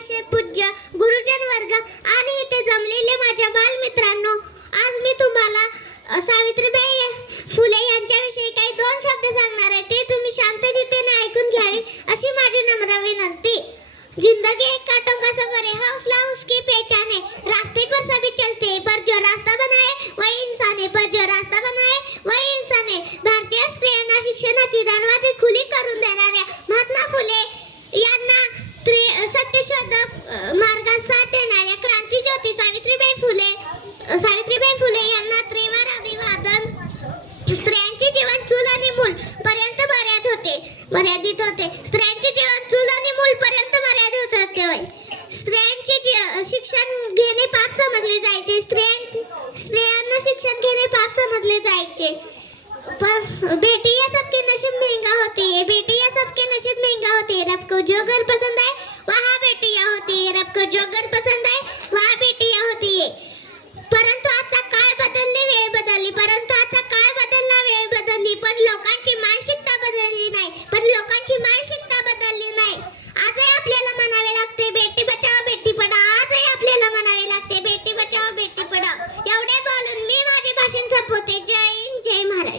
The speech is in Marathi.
आशय पूज्य गुरुजन वर्ग आणि इथे जमलेले माझ्या बालमित्रांनो आज मी तुम्हाला सावित्रीबाई फुले यांच्याविषयी काही दोन शब्द सांगणार आहे. ते तुम्ही शांतजितेने ऐकून घ्यावे अशी माझी नम्र विनंती. जिंदगी एक काटोंका सफर आहे. होते मर्यादित होते. स्त्रियांचे जीवन चूल आणि मूलपर्यंत मर्यादित होते. होय स्त्रियांचे जी- शिक्षण घेणे पाप समजले जायचे. स्त्रियां स्त्रियांना शिक्षण घेणे पाप समजले जायचे. पण बेटी या सबके नशीब महंगा होते. बेटी या सबके नशीब महंगा होते. रब को जो घर पर